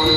100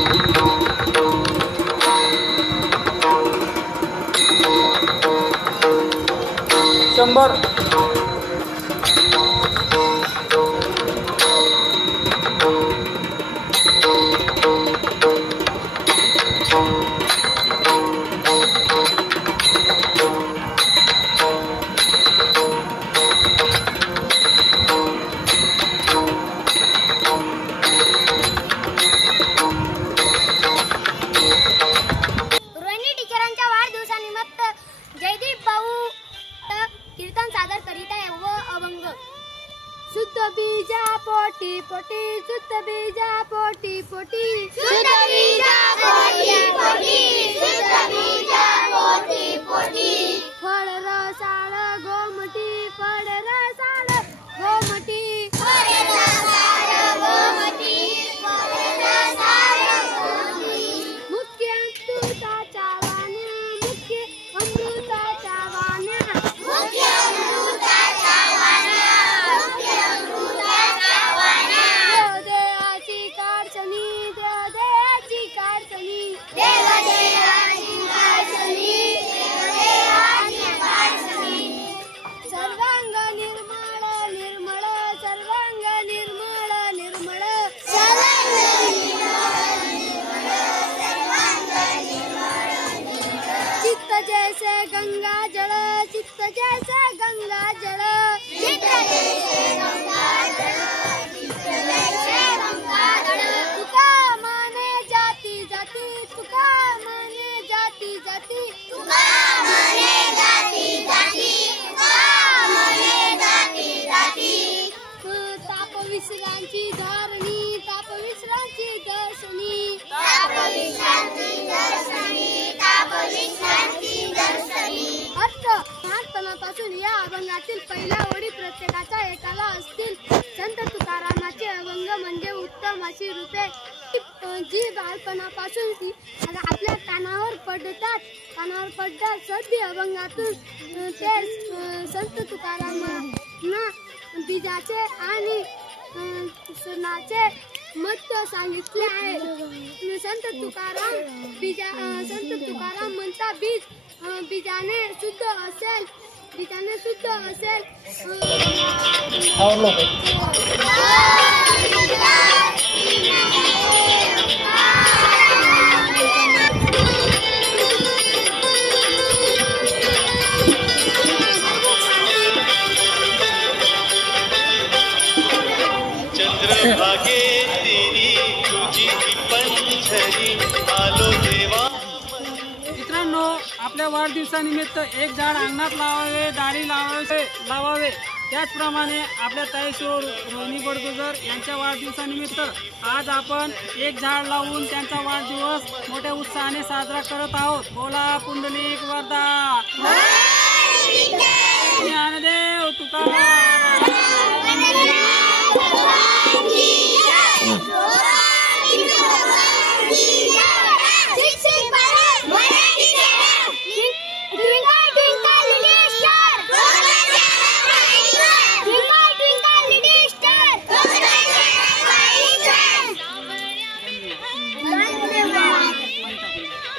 शुद्ध बीजा पोटी पोटी शुद्ध बीजा पोटी पोटी शुद्ध बीजा पोटी पोटी शुद्ध बीजा पोटी पोटी फळ रसाळ गोमटी फळ रसाळ गोमटी फळ रसाळ गोमटी फळ रसाळ गोमटी मुख्य अमृताच्या वाण्या मुख्य अमृताच्या वाण्या मुख्य अमृताच्या वाण्या मुख्य अमृताच्या वाण्या देवाची काढणी देवाची काढणी देवाची काढणी देवाची काढणी सर्वांग निर्मळ निर्मळ सर्वांग निर्मळ निर्मळ सर्वांग निर्मळ निर्मळ सर्वांग निर्मळ चित्त जैसे गंगा जल चित्त जैसे गंगा जल चित्त जैसे गंगा जल चित्त जैसे गंगा जल तुका माने जाती जाती तुका माने जाती जाती तुका मने जाती जाती तुका मने जाती जाती ताप विसरांची धरणी ताप विसरांची दर्शनी ताप विश्रांती दर्शनी ताप विश्रांती दर्शनी अर्थ लहानपणापासून या अभंगातील पहिल्या ओळी प्रत्येकाच्या एकाला असतील. संत तुकारामाचे अभंग म्हणजे उत्तम अशी रूपे जी बालपणापासून आपल्या कानावर पडतात सद्य अभंगातून ते संत तुकारामांना बीजाचे आणि सणाचे महत्त्व सांगितले आहे. संत तुकाराम म्हणता बीजाने शुद्ध असेल चंद्रभागे तेरी तुझी पंढरी आलो देवा. मित्रांनो, आपल्या वाढदिवसानिमित्त एक झाड अंगणात लावावे, दारी लावावे. त्याचप्रमाणे आपल्या ताई रोहिणी बडगुजर यांच्या वाढदिवसानिमित्त आज आपण एक झाड लावून त्यांचा वाढदिवस मोठ्या उत्साहाने साजरा करत आहोत. बोला पुंडलिक वरदा ज्ञानदेव तुकाराम. शिक्षक